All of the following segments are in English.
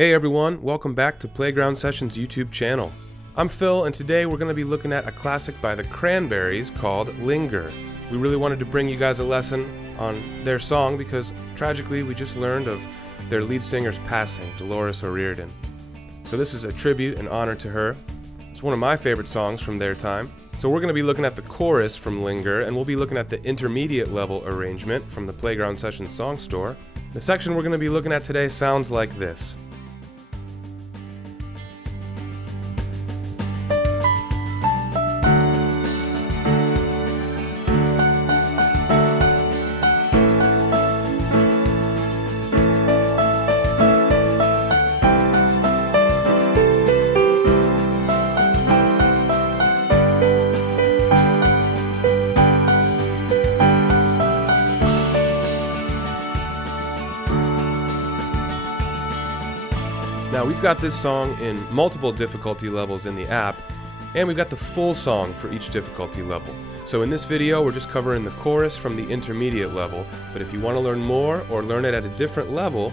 Hey everyone, welcome back to Playground Sessions YouTube channel. I'm Phil, and today we're going to be looking at a classic by the Cranberries called Linger. We really wanted to bring you guys a lesson on their song because tragically we just learned of their lead singer's passing, Dolores O'Riordan. So this is a tribute and honor to her. It's one of my favorite songs from their time. So we're going to be looking at the chorus from Linger, and we'll be looking at the intermediate level arrangement from the Playground Sessions song store. The section we're going to be looking at today sounds like this. Now we've got this song in multiple difficulty levels in the app, and we've got the full song for each difficulty level. So in this video we're just covering the chorus from the intermediate level, but if you want to learn more or learn it at a different level,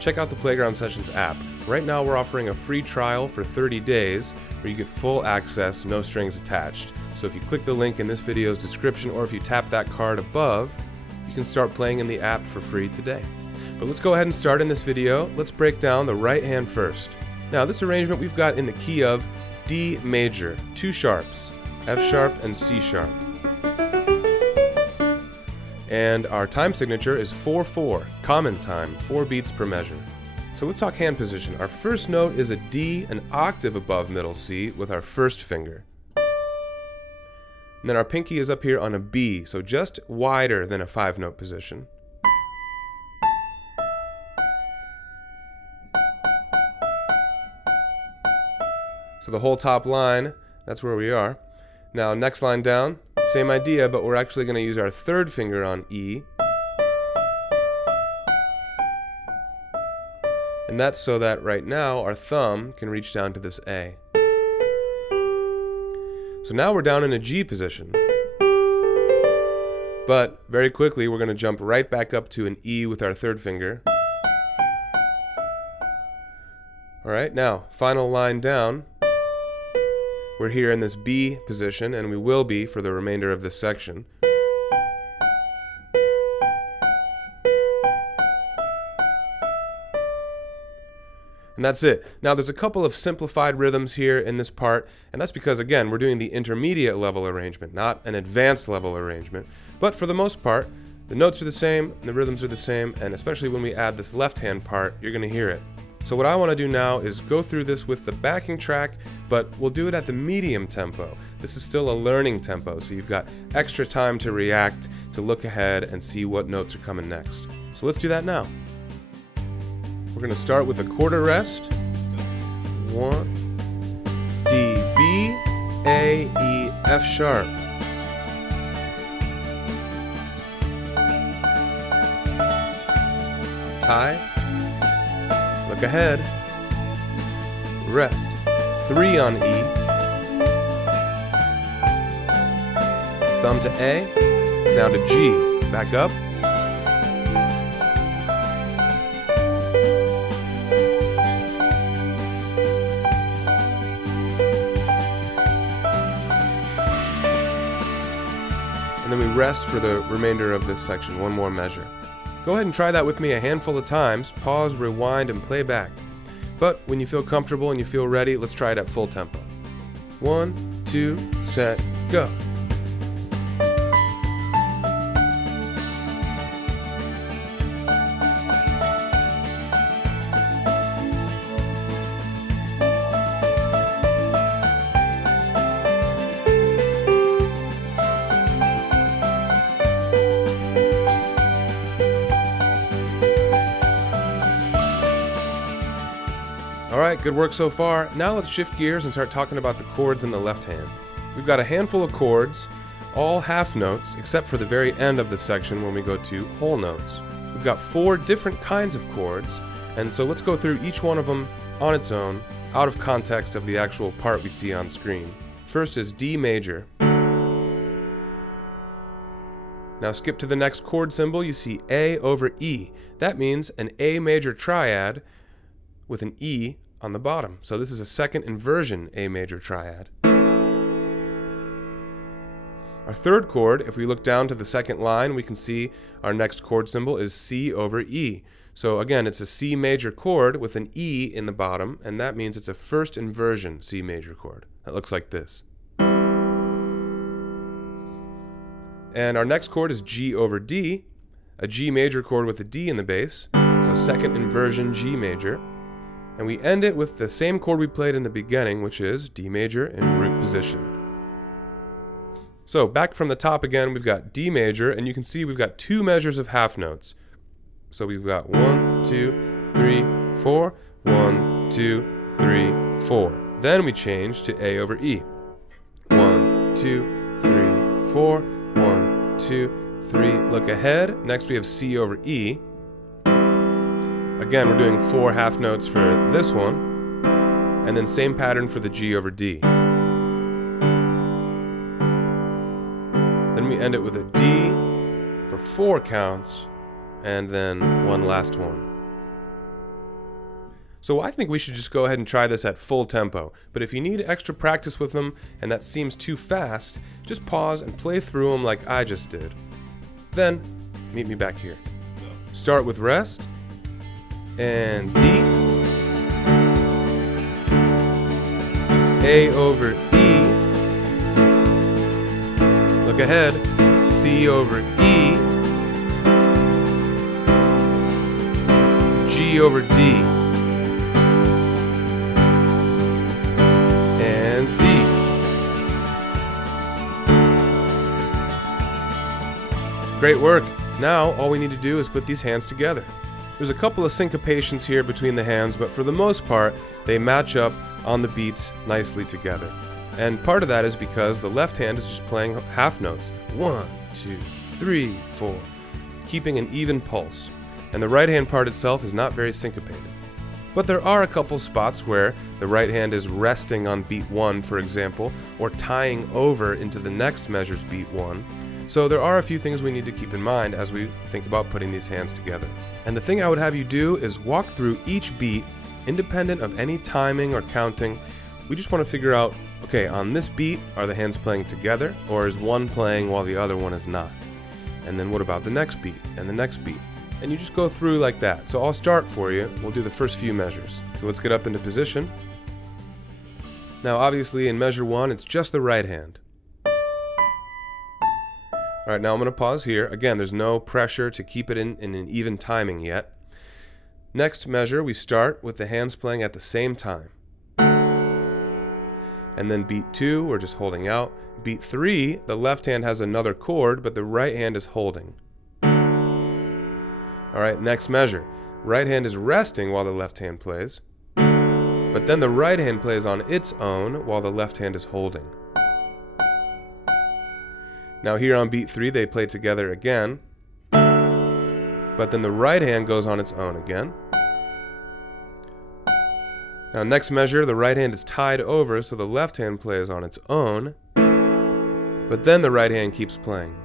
check out the Playground Sessions app. Right now we're offering a free trial for 30 days where you get full access, no strings attached. So if you click the link in this video's description or if you tap that card above, you can start playing in the app for free today. But let's go ahead and start in this video. Let's break down the right hand first. Now this arrangement we've got in the key of D major, two sharps, F sharp and C sharp. And our time signature is 4/4, common time, 4 beats per measure. So let's talk hand position. Our first note is a D, an octave above middle C with our first finger. And then our pinky is up here on a B, so just wider than a 5-note position. So the whole top line, that's where we are. Now next line down, same idea, but we're actually going to use our third finger on E. And that's so that right now our thumb can reach down to this A. So now we're down in a G position. But very quickly we're going to jump right back up to an E with our third finger. Alright, now final line down. We're here in this B position, and we will be for the remainder of this section. And that's it. Now there's a couple of simplified rhythms here in this part, and that's because, again, we're doing the intermediate level arrangement, not an advanced level arrangement. But for the most part, the notes are the same, and the rhythms are the same, and especially when we add this left-hand part, you're going to hear it. So what I want to do now is go through this with the backing track, but we'll do it at the medium tempo. This is still a learning tempo, so you've got extra time to react, to look ahead and see what notes are coming next. So let's do that now. We're going to start with a chord arrest. 1, D, B, A, E, F sharp. Tie. Look ahead. Rest. 3 on E. Thumb to A. Now to G. Back up. And then we rest for the remainder of this section, one more measure. Go ahead and try that with me a handful of times. Pause, rewind, and play back. But when you feel comfortable and you feel ready, let's try it at full tempo. 1, 2, set, go. Alright, good work so far. Now let's shift gears and start talking about the chords in the left hand. We've got a handful of chords, all half notes, except for the very end of the section when we go to whole notes. We've got 4 different kinds of chords, and so let's go through each one of them on its own, out of context of the actual part we see on screen. First is D major. Now skip to the next chord symbol, you see A over E. That means an A major triad with an E on the bottom. So this is a second inversion A major triad. Our third chord, if we look down to the second line, we can see our next chord symbol is C over E. So again, it's a C major chord with an E in the bottom, and that means it's a first inversion C major chord. That looks like this. And our next chord is G over D, a G major chord with a D in the bass, so second inversion G major. And we end it with the same chord we played in the beginning, which is D major in root position. So back from the top again, we've got D major, and you can see we've got two measures of half notes. So we've got 1, 2, 3, 4, 1, 2, 3, 4. Then we change to A over E. 1, 2, 3, 4, 1, 2, 3. Look ahead. Next we have C over E. Again, we're doing 4 half notes for this one. And then same pattern for the G over D. Then we end it with a D for 4 counts, and then one last one. So I think we should just go ahead and try this at full tempo, but if you need extra practice with them and that seems too fast, just pause and play through them like I just did. Then, meet me back here. Start with rest, and D, A over E, look ahead, C over E, G over D, and D. Great work! Now all we need to do is put these hands together. There's a couple of syncopations here between the hands, but for the most part, they match up on the beats nicely together. And part of that is because the left hand is just playing half notes. 1, 2, 3, 4, keeping an even pulse. And the right hand part itself is not very syncopated. But there are a couple spots where the right hand is resting on beat 1, for example, or tying over into the next measure's beat 1. So there are a few things we need to keep in mind as we think about putting these hands together. And the thing I would have you do is walk through each beat, independent of any timing or counting. We just want to figure out, okay, on this beat, are the hands playing together, or is one playing while the other one is not? And then what about the next beat, and the next beat? And you just go through like that. So I'll start for you. We'll do the first few measures. So let's get up into position. Now obviously in measure 1, it's just the right hand. Alright, now I'm going to pause here. Again, there's no pressure to keep it in an even timing yet. Next measure, we start with the hands playing at the same time. And then beat 2, we're just holding out. Beat 3, the left hand has another chord, but the right hand is holding. Alright, next measure. Right hand is resting while the left hand plays. But then the right hand plays on its own while the left hand is holding. Now here on beat 3 they play together again, but then the right hand goes on its own again. Now next measure, the right hand is tied over, so the left hand plays on its own, but then the right hand keeps playing.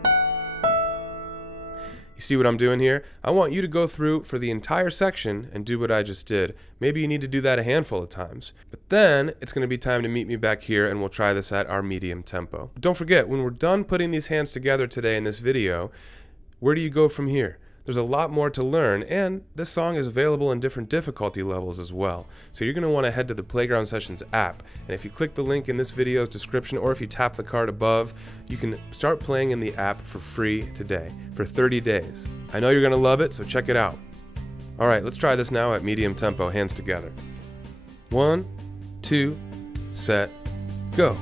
You see what I'm doing here? I want you to go through for the entire section and do what I just did. Maybe you need to do that a handful of times. But then it's going to be time to meet me back here and we'll try this at our medium tempo. But don't forget, when we're done putting these hands together today in this video, where do you go from here? There's a lot more to learn, and this song is available in different difficulty levels as well. So you're going to want to head to the Playground Sessions app, and if you click the link in this video's description, or if you tap the card above, you can start playing in the app for free today, for 30 days. I know you're going to love it, so check it out. Alright, let's try this now at medium tempo, hands together. 1, 2, set, go.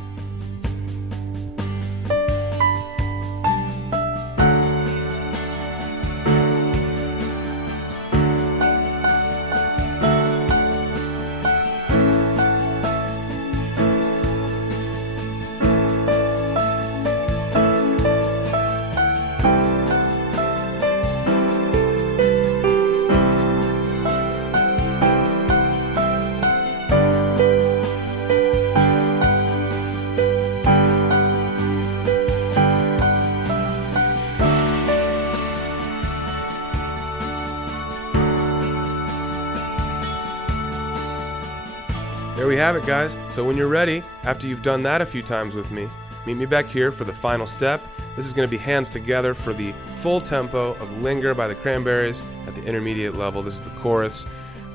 There we have it, guys. So when you're ready, after you've done that a few times with me, meet me back here for the final step. This is going to be hands together for the full tempo of Linger by the Cranberries at the intermediate level. This is the chorus.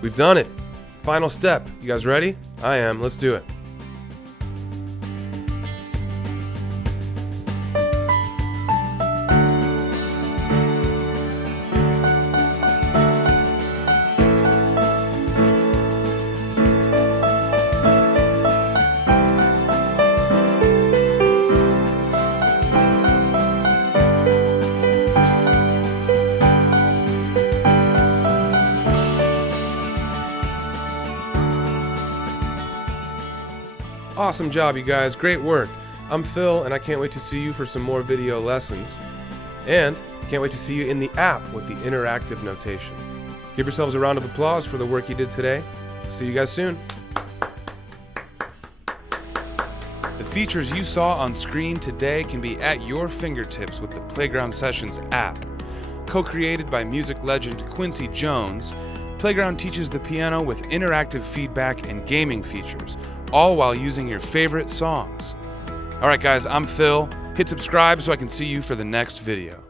We've done it. Final step. You guys ready? I am. Let's do it. Awesome job, you guys. Great work. I'm Phil, and I can't wait to see you for some more video lessons. And can't wait to see you in the app with the interactive notation. Give yourselves a round of applause for the work you did today. See you guys soon. The features you saw on screen today can be at your fingertips with the Playground Sessions app. Co-created by music legend Quincy Jones, Playground teaches the piano with interactive feedback and gaming features, all while using your favorite songs. Alright guys, I'm Phil. Hit subscribe so I can see you for the next video.